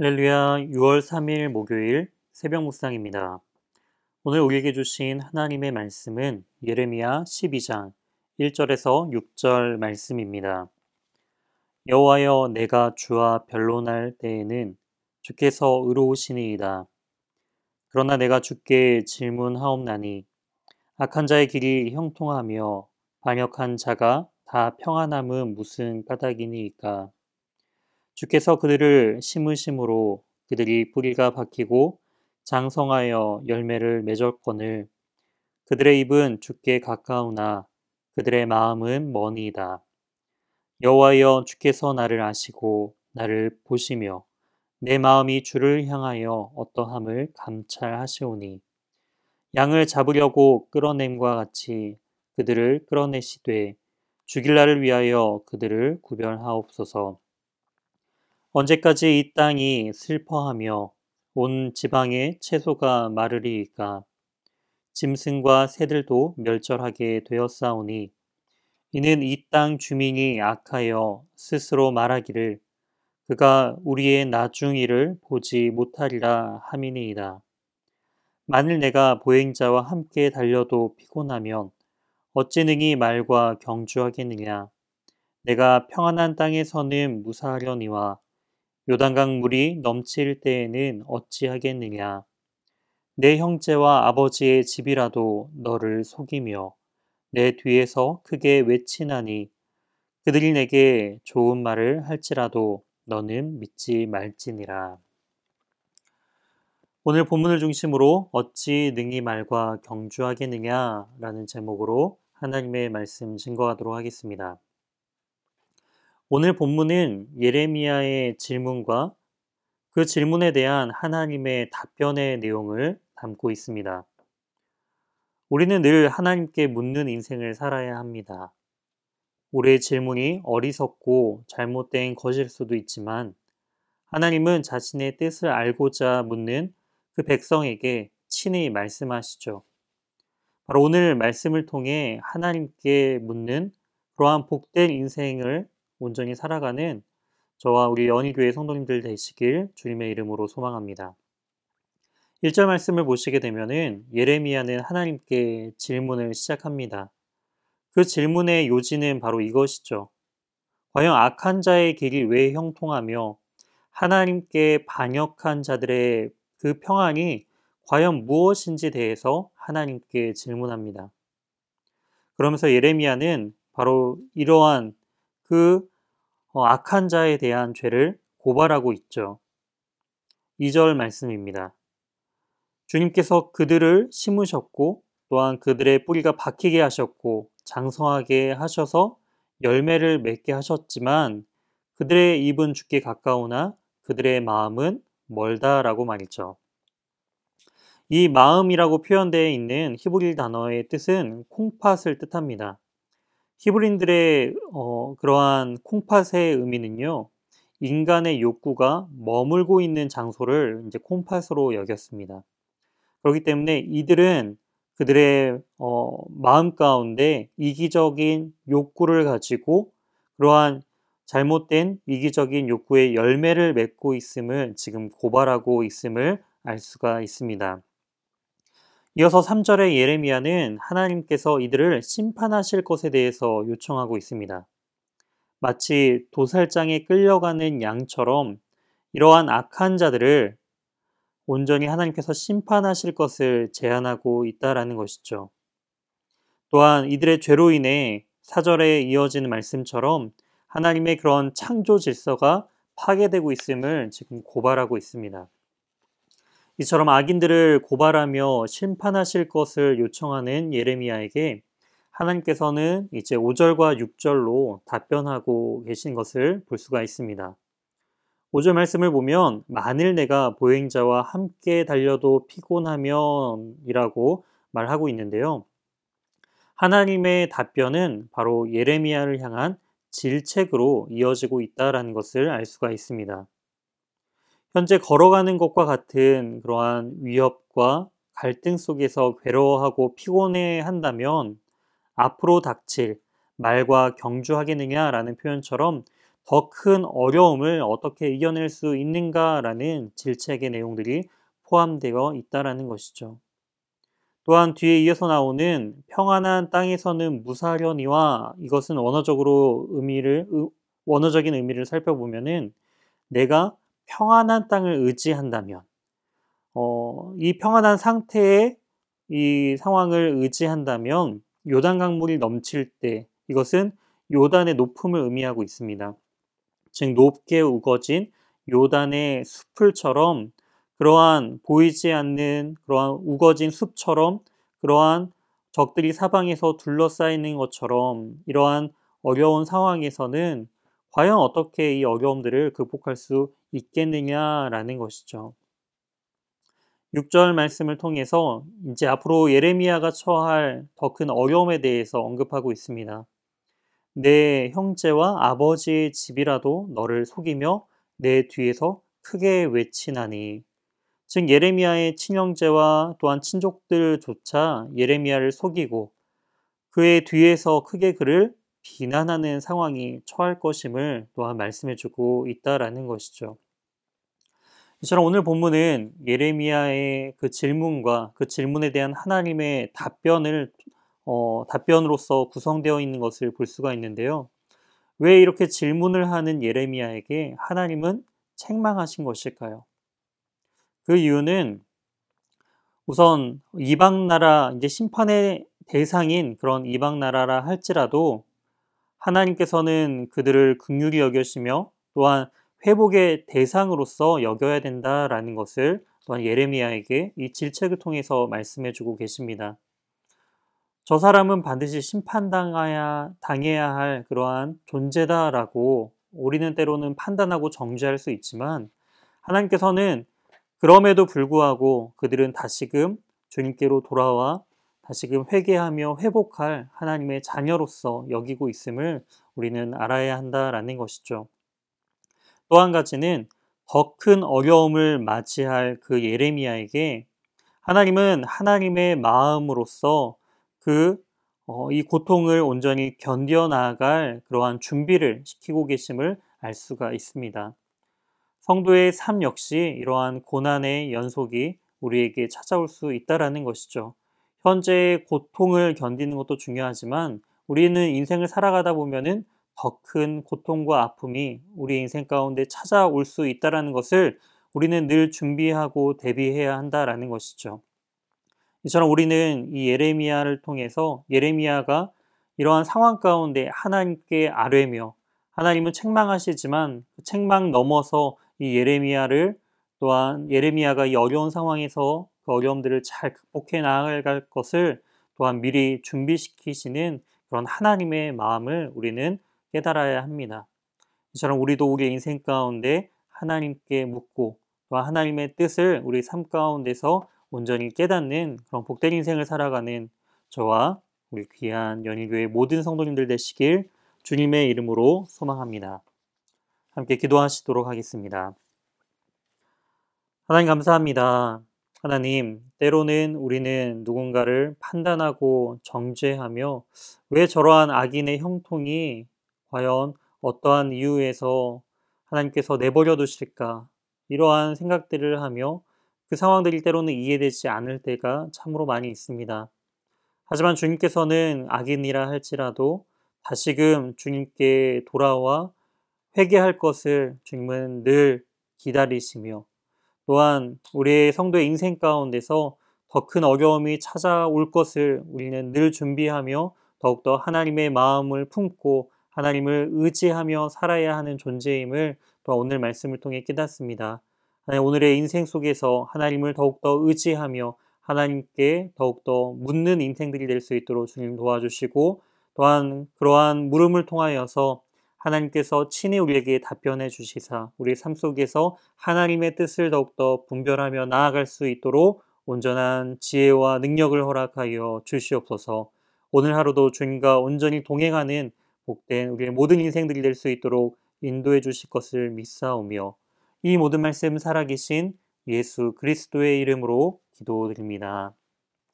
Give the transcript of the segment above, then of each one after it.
할렐루야, 6월 3일 목요일 새벽 묵상입니다. 오늘 우리에게 주신 하나님의 말씀은 예레미야 12장 1절에서 6절 말씀입니다. 여호와여, 내가 주와 변론할 때에는 주께서 의로우시니이다. 그러나 내가 주께 질문하옵나니 악한 자의 길이 형통하며 반역한 자가 다 평안함은 무슨 까닭이니이까. 주께서 그들을 심으심으로 그들이 뿌리가 박히고 장성하여 열매를 맺었거늘 그들의 입은 주께 가까우나 그들의 마음은 머니이다. 여호와여, 주께서 나를 아시고 나를 보시며 내 마음이 주를 향하여 어떠함을 감찰하시오니 양을 잡으려고 끌어냄과 같이 그들을 끌어내시되 죽일 날을 위하여 그들을 구별하옵소서. 언제까지 이 땅이 슬퍼하며 온 지방의 채소가 마르리이까. 짐승과 새들도 멸절하게 되었사오니 이는 이 땅 주민이 악하여 스스로 말하기를 그가 우리의 나중일을 보지 못하리라 함이니이다. 만일 내가 보행자와 함께 달려도 피곤하면 어찌 능히 말과 경주하겠느냐. 내가 평안한 땅에서는 무사하려니와 요단강 물이 넘칠 때에는 어찌하겠느냐. 내 형제와 아버지의 집이라도 너를 속이며 내 뒤에서 크게 외치나니 그들이 내게 좋은 말을 할지라도 너는 믿지 말지니라. 오늘 본문을 중심으로 어찌 능히 말과 경주하겠느냐라는 제목으로 하나님의 말씀 증거하도록 하겠습니다. 오늘 본문은 예레미야의 질문과 그 질문에 대한 하나님의 답변의 내용을 담고 있습니다. 우리는 늘 하나님께 묻는 인생을 살아야 합니다. 우리의 질문이 어리석고 잘못된 것일 수도 있지만 하나님은 자신의 뜻을 알고자 묻는 그 백성에게 친히 말씀하시죠. 바로 오늘 말씀을 통해 하나님께 묻는 그러한 복된 인생을 온전히 살아가는 저와 우리 연희교회 성도님들 되시길 주님의 이름으로 소망합니다. 1절 말씀을 보시게 되면은 예레미야는 하나님께 질문을 시작합니다. 그 질문의 요지는 바로 이것이죠. 과연 악한 자의 길이 왜 형통하며 하나님께 반역한 자들의 그 평안이 과연 무엇인지 대해서 하나님께 질문합니다. 그러면서 예레미야는 바로 이러한 그 악한 자에 대한 죄를 고발하고 있죠. 2절 말씀입니다. 주님께서 그들을 심으셨고 또한 그들의 뿌리가 박히게 하셨고 장성하게 하셔서 열매를 맺게 하셨지만 그들의 입은 주께 가까우나 그들의 마음은 멀다라고 말이죠. 이 마음이라고 표현되어 있는 히브리 단어의 뜻은 콩팥을 뜻합니다. 히브리인들의 그러한 콩팥의 의미는요, 인간의 욕구가 머물고 있는 장소를 이제 콩팥으로 여겼습니다. 그렇기 때문에 이들은 그들의 마음 가운데 이기적인 욕구를 가지고 그러한 잘못된 이기적인 욕구의 열매를 맺고 있음을 지금 고발하고 있음을 알 수가 있습니다. 이어서 3절의 예레미야는 하나님께서 이들을 심판하실 것에 대해서 요청하고 있습니다. 마치 도살장에 끌려가는 양처럼 이러한 악한 자들을 온전히 하나님께서 심판하실 것을 제안하고 있다라는 것이죠. 또한 이들의 죄로 인해 4절에 이어지는 말씀처럼 하나님의 그런 창조 질서가 파괴되고 있음을 지금 고발하고 있습니다. 이처럼 악인들을 고발하며 심판하실 것을 요청하는 예레미야에게 하나님께서는 이제 5절과 6절로 답변하고 계신 것을 볼 수가 있습니다. 5절 말씀을 보면 만일 내가 보행자와 함께 달려도 피곤하면 이라고 말하고 있는데요. 하나님의 답변은 바로 예레미야를 향한 질책으로 이어지고 있다는 것을 알 수가 있습니다. 현재 걸어가는 것과 같은 그러한 위협과 갈등 속에서 괴로워하고 피곤해 한다면 앞으로 닥칠 말과 경주하겠느냐라는 표현처럼 더 큰 어려움을 어떻게 이겨낼 수 있는가라는 질책의 내용들이 포함되어 있다라는 것이죠. 또한 뒤에 이어서 나오는 평안한 땅에서는 무사하려니와 이것은 원어적인 의미를 살펴보면은 내가 평안한 땅을 의지한다면, 이 평안한 상태에 이 상황을 의지한다면 요단 강물이 넘칠 때 이것은 요단의 높음을 의미하고 있습니다. 즉 높게 우거진 요단의 숲을처럼 그러한 보이지 않는 그러한 우거진 숲처럼 그러한 적들이 사방에서 둘러싸이는 것처럼 이러한 어려운 상황에서는 과연 어떻게 이 어려움들을 극복할 수 있겠느냐라는 것이죠. 6절 말씀을 통해서 이제 앞으로 예레미야가 처할 더 큰 어려움에 대해서 언급하고 있습니다. 내 형제와 아버지의 집이라도 너를 속이며 내 뒤에서 크게 외치나니. 즉 예레미야의 친형제와 또한 친족들조차 예레미야를 속이고 그의 뒤에서 크게 그를 비난하는 상황이 처할 것임을 또한 말씀해주고 있다라는 것이죠. 이처럼 오늘 본문은 예레미야의 그 질문과 그 질문에 대한 하나님의 답변으로서 구성되어 있는 것을 볼 수가 있는데요. 왜 이렇게 질문을 하는 예레미야에게 하나님은 책망하신 것일까요? 그 이유는 우선 이방 나라, 이제 심판의 대상인 그런 이방 나라라 할지라도 하나님께서는 그들을 긍휼히 여겨시며 또한 회복의 대상으로서 여겨야 된다라는 것을 또한 예레미야에게 이 질책을 통해서 말씀해주고 계십니다. 저 사람은 반드시 당해야 할 그러한 존재다라고 우리는 때로는 판단하고 정죄할 수 있지만 하나님께서는 그럼에도 불구하고 그들은 다시금 주님께로 돌아와 다시금 회개하며 회복할 하나님의 자녀로서 여기고 있음을 우리는 알아야 한다라는 것이죠. 또 한 가지는 더 큰 어려움을 맞이할 그 예레미야에게 하나님은 하나님의 마음으로서 이 고통을 온전히 견뎌 나아갈 그러한 준비를 시키고 계심을 알 수가 있습니다. 성도의 삶 역시 이러한 고난의 연속이 우리에게 찾아올 수 있다라는 것이죠. 현재의 고통을 견디는 것도 중요하지만 우리는 인생을 살아가다 보면은 더 큰 고통과 아픔이 우리 인생 가운데 찾아올 수 있다라는 것을 우리는 늘 준비하고 대비해야 한다라는 것이죠. 이처럼 우리는 이 예레미야를 통해서 예레미야가 이러한 상황 가운데 하나님께 아뢰며 하나님은 책망하시지만 그 책망 넘어서 이 예레미야를 또한 예레미야가 이 어려운 상황에서 그 어려움들을 잘 극복해 나아갈 것을 또한 미리 준비시키시는 그런 하나님의 마음을 우리는 깨달아야 합니다. 이처럼 우리도 우리의 인생 가운데 하나님께 묻고 또한 하나님의 뜻을 우리 삶 가운데서 온전히 깨닫는 그런 복된 인생을 살아가는 저와 우리 귀한 연희교회 모든 성도님들 되시길 주님의 이름으로 소망합니다. 함께 기도하시도록 하겠습니다. 하나님 감사합니다. 하나님, 때로는 우리는 누군가를 판단하고 정죄하며 왜 저러한 악인의 형통이 과연 어떠한 이유에서 하나님께서 내버려 두실까? 이러한 생각들을 하며 그 상황들이 때로는 이해되지 않을 때가 참으로 많이 있습니다. 하지만 주님께서는 악인이라 할지라도 다시금 주님께 돌아와 회개할 것을 주님은 늘 기다리시며 또한 우리의 성도의 인생 가운데서 더 큰 어려움이 찾아올 것을 우리는 늘 준비하며 더욱더 하나님의 마음을 품고 하나님을 의지하며 살아야 하는 존재임을 또 오늘 말씀을 통해 깨닫습니다. 오늘의 인생 속에서 하나님을 더욱더 의지하며 하나님께 더욱더 묻는 인생들이 될 수 있도록 주님 도와주시고 또한 그러한 물음을 통하여서 하나님께서 친히 우리에게 답변해 주시사 우리 삶 속에서 하나님의 뜻을 더욱더 분별하며 나아갈 수 있도록 온전한 지혜와 능력을 허락하여 주시옵소서. 오늘 하루도 주님과 온전히 동행하는 복된 우리의 모든 인생들이 될 수 있도록 인도해 주실 것을 믿사오며 이 모든 말씀 살아계신 예수 그리스도의 이름으로 기도드립니다.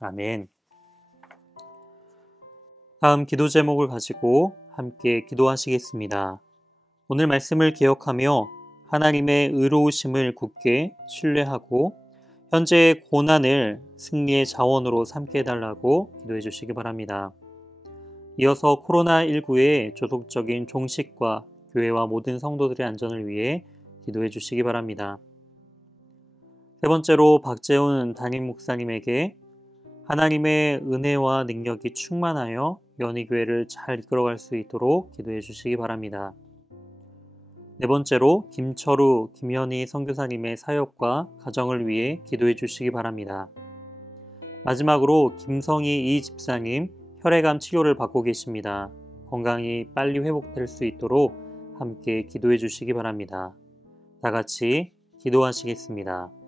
아멘. 다음 기도 제목을 가지고 함께 기도하시겠습니다. 오늘 말씀을 기억하며 하나님의 의로우심을 굳게 신뢰하고 현재의 고난을 승리의 자원으로 삼게 해달라고 기도해 주시기 바랍니다. 이어서 코로나19의 조속적인 종식과 교회와 모든 성도들의 안전을 위해 기도해 주시기 바랍니다. 세 번째로 박재훈 담임 목사님에게 하나님의 은혜와 능력이 충만하여 연희교회를 잘 이끌어갈 수 있도록 기도해 주시기 바랍니다. 네 번째로 김철우, 김현희 선교사님의 사역과 가정을 위해 기도해 주시기 바랍니다. 마지막으로 김성희 이 집사님 혈액암 치료를 받고 계십니다. 건강이 빨리 회복될 수 있도록 함께 기도해 주시기 바랍니다. 다 같이 기도하시겠습니다.